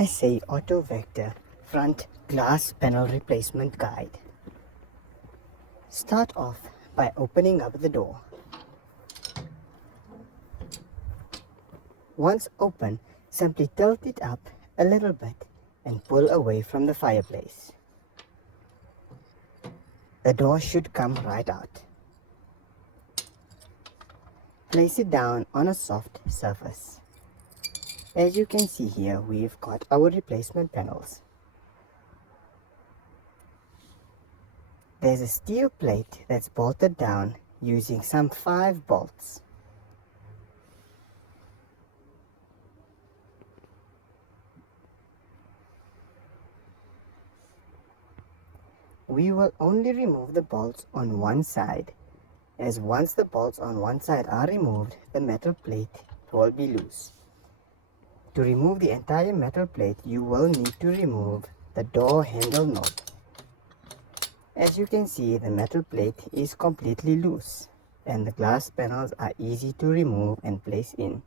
Esse Autovector Front Glass Panel Replacement Guide. Start off by opening up the door. Once open, simply tilt it up a little bit and pull away from the fireplace. The door should come right out. Place it down on a soft surface. As you can see here, we've got our replacement panels. There's a steel plate that's bolted down using some 5 bolts. We will only remove the bolts on one side, as once the bolts on one side are removed, the metal plate will be loose. To remove the entire metal plate, you will need to remove the door handle knob. As you can see, the metal plate is completely loose and the glass panels are easy to remove and place in.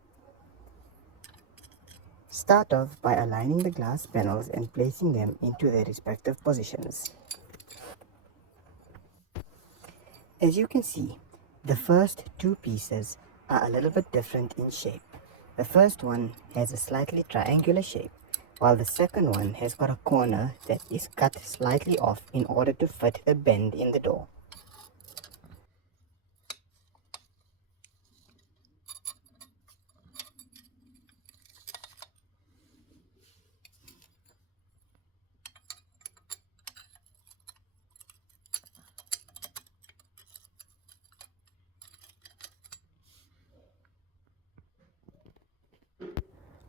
Start off by aligning the glass panels and placing them into their respective positions. As you can see, the first 2 pieces are a little bit different in shape. The first one has a slightly triangular shape, while the second one has got a corner that is cut slightly off in order to fit a bend in the door.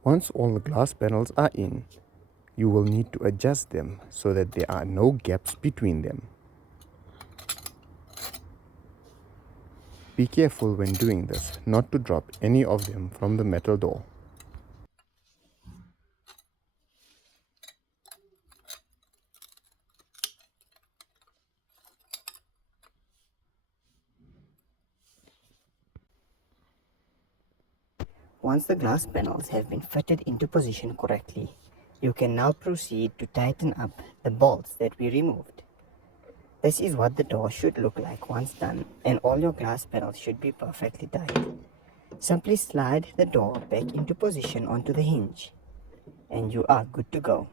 Once all the glass panels are in, you will need to adjust them so that there are no gaps between them. Be careful when doing this not to drop any of them from the metal door. Once the glass panels have been fitted into position correctly, you can now proceed to tighten up the bolts that we removed. This is what the door should look like once done, and all your glass panels should be perfectly tight. Simply slide the door back into position onto the hinge, and you are good to go.